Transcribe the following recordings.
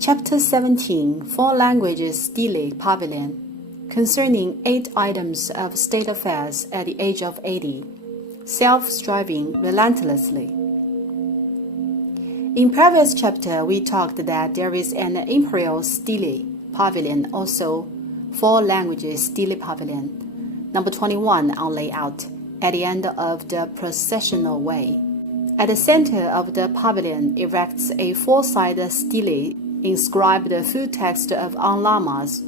Chapter 17, Four Languages Stele Pavilion, concerning 8 items of state affairs at the age of 80, self-striving relentlessly. In previous chapter, we talked that there is an imperial stele pavilion, also 4 languages stele pavilion, number 21 on layout, at the end of the processional way. At the center of the pavilion erects a 4-sided stele inscribed the full text of On Lamas,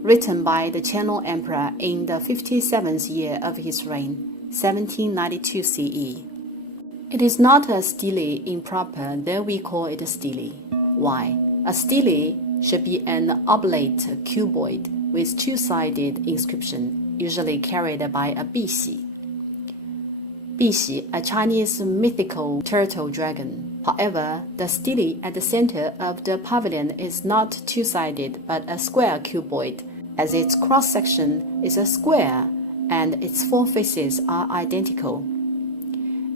written by the Qianlong Emperor in the 57th year of his reign, 1792 CE. It is not a stele improper, though we call it a stele. Why? A stele should be an oblate cuboid with 2-sided inscription, usually carried by a bixi. Bixi, a Chinese mythical turtle dragon. However, the stele at the center of the pavilion is not 2-sided but a square cuboid, as its cross-section is a square and its 4 faces are identical.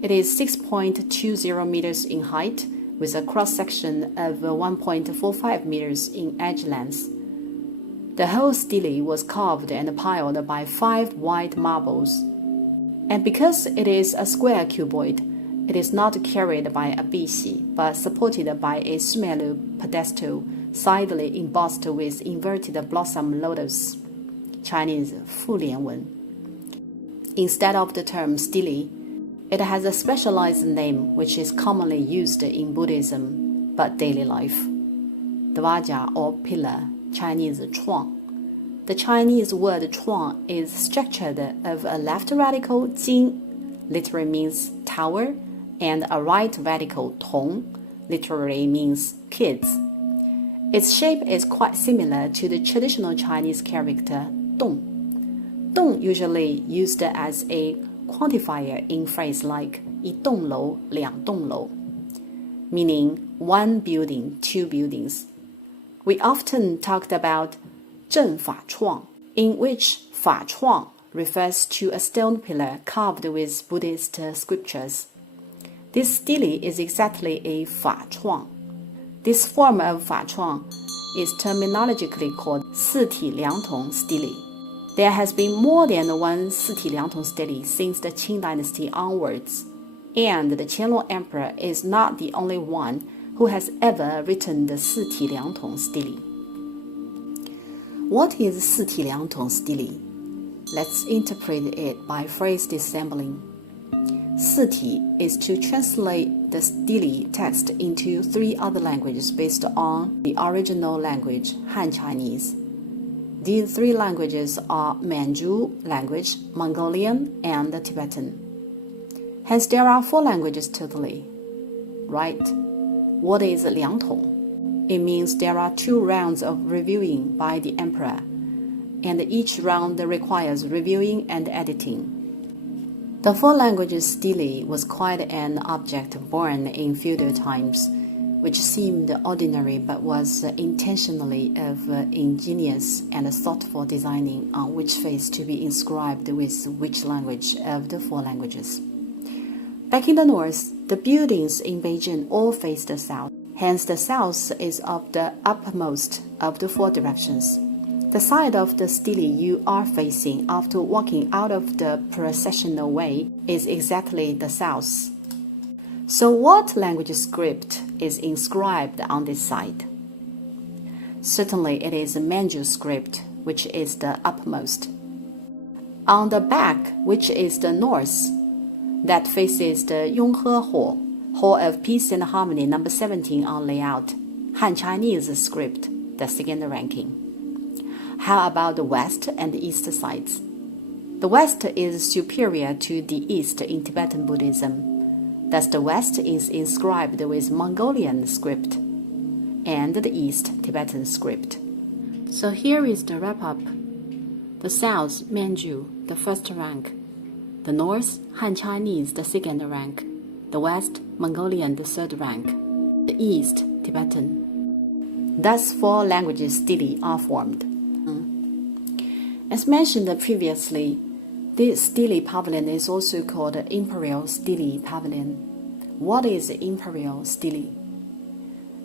It is 6.20 meters in height, with a cross-section of 1.45 meters in edge length. The whole stele was carved and piled by 5 white marbles. And because it is a square cuboid, it is not carried by a bixi, but supported by a smaller pedestal, sidely embossed with inverted blossom lotus, Chinese 复连纹. Instead of the term stele, it has a specialized name which is commonly used in Buddhism, but daily life. Dvaja or pillar, Chinese 窗. The Chinese word 窗 is structured of a left radical 金, literally means tower, and a right radical 同, literally means kids. Its shape is quite similar to the traditional Chinese character 栋. 栋 usually used as a quantifier in phrase like 一栋楼,两栋楼, meaning 1 building, 2 buildings. We often talked about 正法窗, in which 法窗 refers to a stone pillar carved with Buddhist scriptures. This stele is exactly a 法窗. This form of 法窗 is terminologically called 四体两统 stele. There has been more than one 四体两统 stele since the Qing dynasty onwards, and the Qianlong Emperor is not the only one who has ever written the 四体两统 stele. What is 四体两统 stele? Let's interpret it by phrase dissembling. 四体 is to translate the stele text into 3 other languages based on the original language, Han Chinese. These 3 languages are Manchu language, Mongolian, and Tibetan. Hence, there are 4 languages totally. Right? What is 两统? It means there are 2 rounds of reviewing by the emperor, and each round requires reviewing and editing. The 4 languages stele was quite an object born in feudal times, which seemed ordinary but was intentionally of ingenious and thoughtful designing on which face to be inscribed with which language of the 4 languages. Back in the north, the buildings in Beijing all face the south. Hence, the south is of the uppermost of the 4 directions. The side of the stele you are facing after walking out of the processional way is exactly the south. So what language script is inscribed on this side? Certainly it is Manchu script, which is the uppermost. On the back, which is the north, that faces the Yonghe Hall, Hall of Peace and Harmony, number 17 on layout, Han Chinese script, the 2nd ranking. How about the west and the east sides? The west is superior to the east in Tibetan Buddhism. Thus the west is inscribed with Mongolian script, and the east Tibetan script. So here is the wrap-up. The south, Manchu, the 1st rank. The north, Han Chinese, the 2nd rank. The west, Mongolian, the 3rd rank. The east, Tibetan. Thus 4 languages stele are formed. As mentioned previously, this stele pavilion is also called Imperial Stele Pavilion. What is Imperial Stele?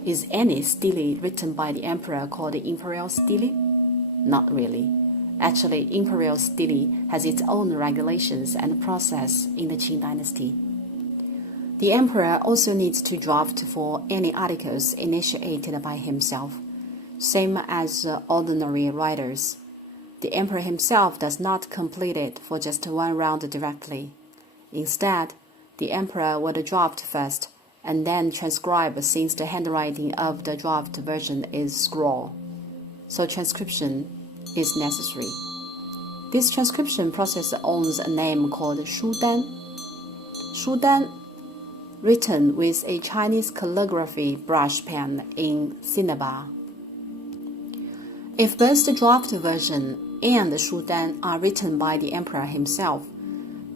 Is any stele written by the emperor called the imperial stele? Not really. Actually, imperial stele has its own regulations and process in the Qing dynasty. The emperor also needs to draft for any articles initiated by himself, same as ordinary writers. The emperor himself does not complete it for just one round directly. Instead, the emperor would draft first and then transcribe since the handwriting of the draft version is scroll. So transcription is necessary. This transcription process owns a name called Shudan. Shudan, written with a Chinese calligraphy brush pen in cinnabar. If both the draft version and the Shudan are written by the emperor himself,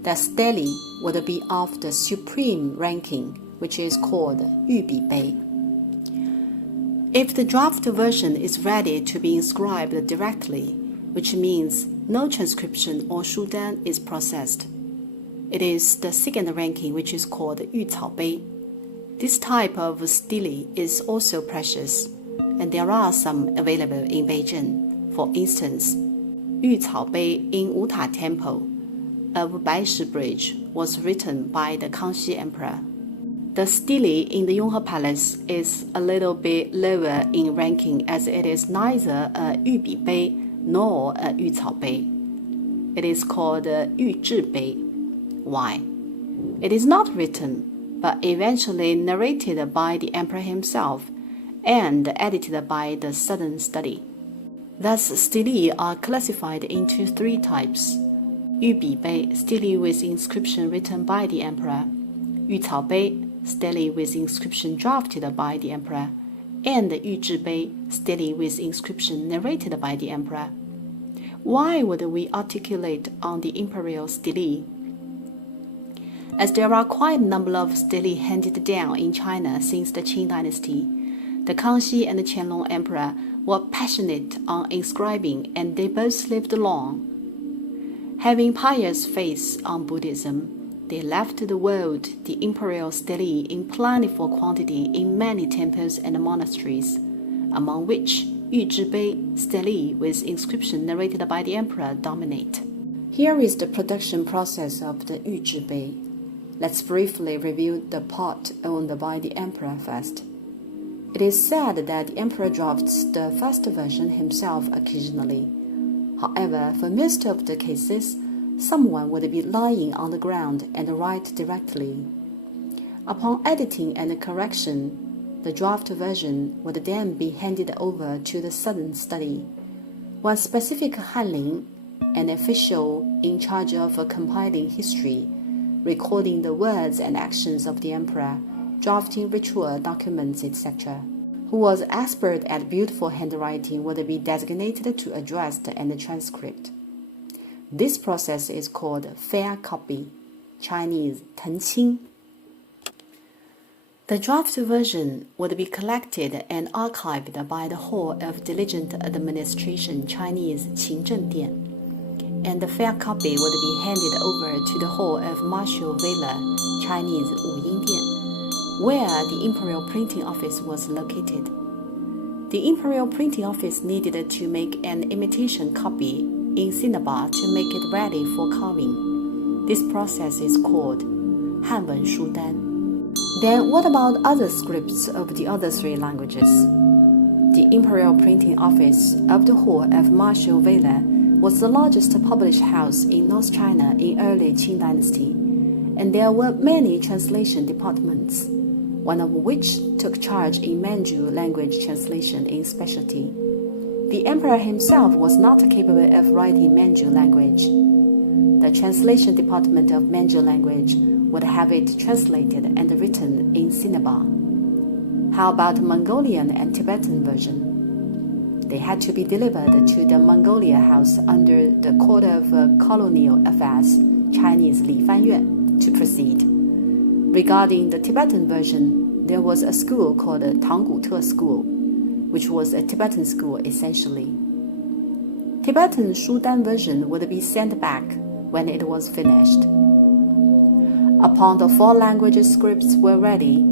the stele would be of the supreme ranking, which is called Yubi Bei. If the draft version is ready to be inscribed directly, which means no transcription or Shudan is processed, it is the second ranking, which is called Yu Cao Bei. This type of stele is also precious, and there are some available in Beijing. For instance, Yu Cao Bei in Wuta Temple of Baishi Bridge was written by the Kangxi Emperor. The stele in the Yonghe Palace is a little bit lower in ranking as it is neither a Yubi Bei nor a Yu Cao Bei. It is called Yu Zhi Bei. Why? It is not written, but eventually narrated by the emperor himself and edited by the Southern Study. Thus, stele are classified into three types: Yubi Bei, stele with inscription written by the emperor; Yu Cao Bei, stele with inscription drafted by the emperor; and Yu Zhi Bei, stele with inscription narrated by the emperor. Why would we articulate on the imperial stele? As there are quite a number of stele handed down in China since the Qing dynasty, the Kangxi and the Qianlong emperor were passionate on inscribing, and they both lived long. Having pious faith on Buddhism, they left the world the imperial stele in plentiful quantity in many temples and monasteries, among which Yu Zhi Bei stele with inscription narrated by the emperor dominate. Here is the production process of the Yu Zhi Bei. Let's briefly review the part owned by the emperor first. It is said that the emperor drafts the first version himself occasionally. However, for most of the cases, someone would be lying on the ground and write directly. Upon editing and correction, the draft version would then be handed over to the Southern Study. One specific Hanlin, an official in charge of compiling history, recording the words and actions of the emperor, drafting ritual documents, etc., who was expert at beautiful handwriting, would be designated to address and transcript. This process is called fair copy, Chinese 誊亲. The draft version would be collected and archived by the Hall of Diligent Administration, Chinese 勤政殿, and the fair copy would be handed over to the Hall of Martial Valor, Chinese 武英殿, where the Imperial Printing Office was located. The Imperial Printing Office needed to make an imitation copy in cinnabar to make it ready for carving. This process is called Hanwen Shudan. Then what about other scripts of the other three languages? The Imperial Printing Office of the Hall of Martial Valor was the largest published house in North China in early Qing dynasty, and there were many translation departments, one of which took charge in Manchu language translation in specialty. The emperor himself was not capable of writing Manchu language. The translation department of Manchu language would have it translated and written in cinnabar. How about Mongolian and Tibetan version? They had to be delivered to the Mongolia House under the Court of Colonial Affairs, Chinese Li Fanyuan, to proceed. Regarding the Tibetan version, there was a school called the Tanggute School, which was a Tibetan school essentially. Tibetan Shudan version would be sent back when it was finished. Upon the four language scripts were ready,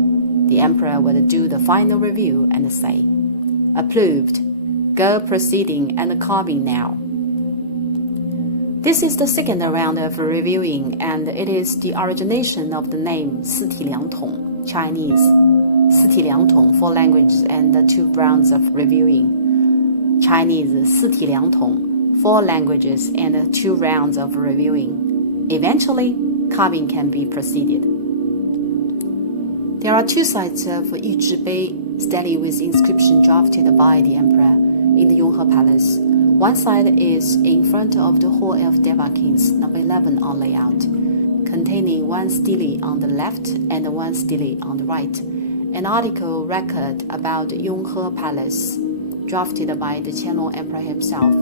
The emperor would do the final review and say, "Approved. Go proceeding and carving now." This is the second round of reviewing, and it is the origination of the name 四体两统, Chinese. 四体两统, 4 languages and 2 rounds of reviewing. Chinese 四体两统, 4 languages and 2 rounds of reviewing. Eventually, carving can be proceeded. There are 2 sides of Yuzhi Bei, steady with inscription drafted by the emperor in the Yonghe Palace. One side is in front of the Hall of Deva Kings, number 11 on layout, containing 1 stele on the left and 1 stele on the right. An article record about Yonghe Palace, drafted by the Qianlong Emperor himself,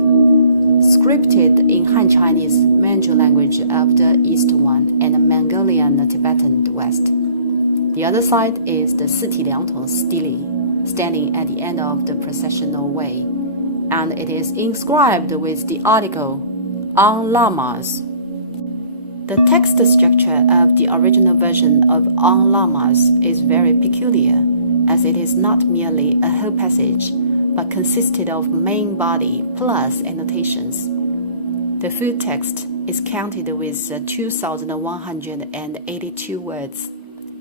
scripted in Han Chinese, Manchu language of the East one, and Mongolian Tibetan West. The other side is the 四体两统 stele, standing at the end of the processional way, and it is inscribed with the article On Lamas. The text structure of the original version of On Lamas is very peculiar, as it is not merely a whole passage, but consisted of main body plus annotations. The full text is counted with 2,182 words,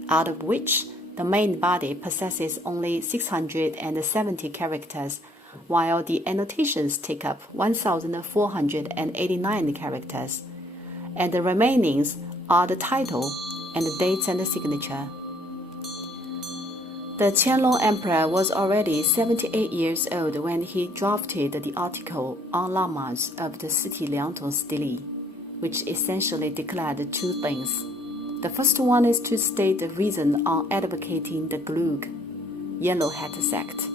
out of which the main body possesses only 670 characters, while the annotations take up 1,489 characters, and the remainings are the title and the dates and the signature. The Qianlong Emperor was already 78 years old when he drafted the article On Lamas of the 四体两统 stele, which essentially declared 2 things. The first one is to state the reason on advocating the Glug, Yellow Hat sect.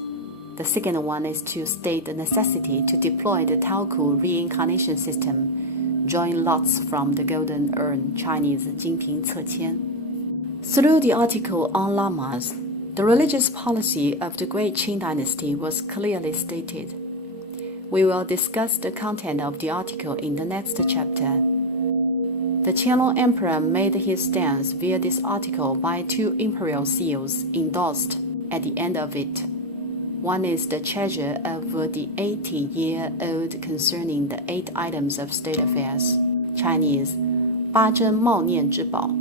The second one is to state the necessity to deploy the Taoku reincarnation system, drawing lots from the golden urn, Chinese 金瓶侧签. Through the article On Lamas, the religious policy of the Great Qing dynasty was clearly stated. We will discuss the content of the article in the next chapter. The Qianlong Emperor made his stance via this article by 2 imperial seals endorsed at the end of it. One is the treasure of the 80-year-old concerning the 8 items of state affairs, Chinese 八珍茂念之宝,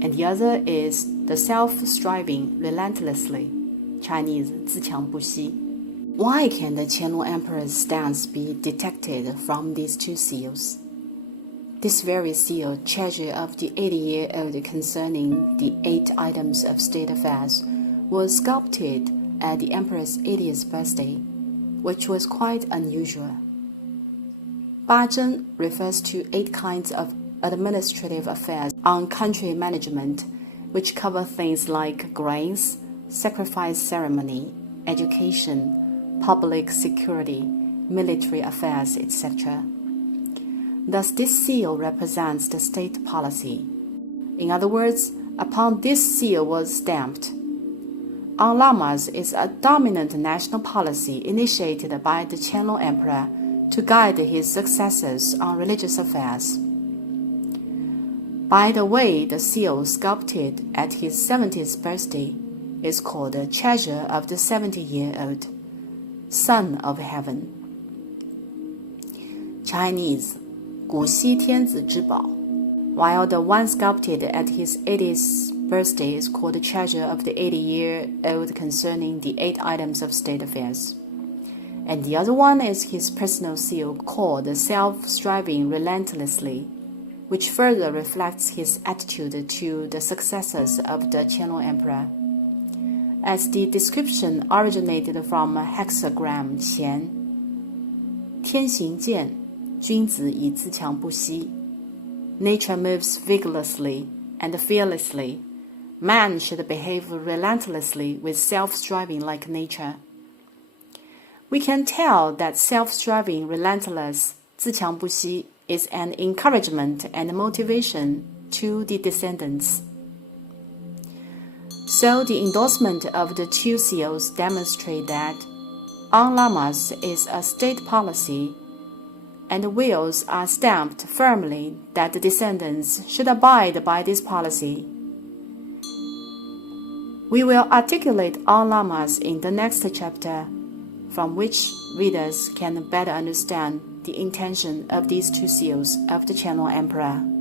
and the other is the self-striving relentlessly, Chinese 自强不息. Why can the Qianlong Emperor's stance be detected from these 2 seals? This very seal, treasure of the 80-year-old concerning the 8 items of state affairs, was sculpted at the emperor's 80th birthday, which was quite unusual. 八珍 refers to 8 kinds of administrative affairs on country management, which cover things like grains, sacrifice ceremony, education, public security, military affairs, etc. Thus, this seal represents the state policy. In other words, upon this seal was stamped, On Lamas is a dominant national policy initiated by the Qianlong Emperor to guide his successors on religious affairs. By the way, the seal sculpted at his 70th birthday is called the Treasure of the 70-year-old, Son of Heaven. Chinese 古稀天子之宝, while the one sculpted at his 80th birthday is called the Treasure of the 80-year-old concerning the 8 items of state affairs. And the other one is his personal seal called the Self-Striving Relentlessly, which further reflects his attitude to the successors of the Qianlong Emperor. As the description originated from a hexagram 乾, 天行健, 君子以自强不息. Nature moves vigorously and fearlessly. Man should behave relentlessly with self-striving like nature. We can tell that self-striving, relentless, 自强不息, is an encouragement and motivation to the descendants. So the endorsement of the 2 seals demonstrate that On Lamas is a state policy, and the wheels are stamped firmly that the descendants should abide by this policy. We will articulate all lamas in the next chapter, from which readers can better understand the intention of these two seals of the Qianlong Emperor.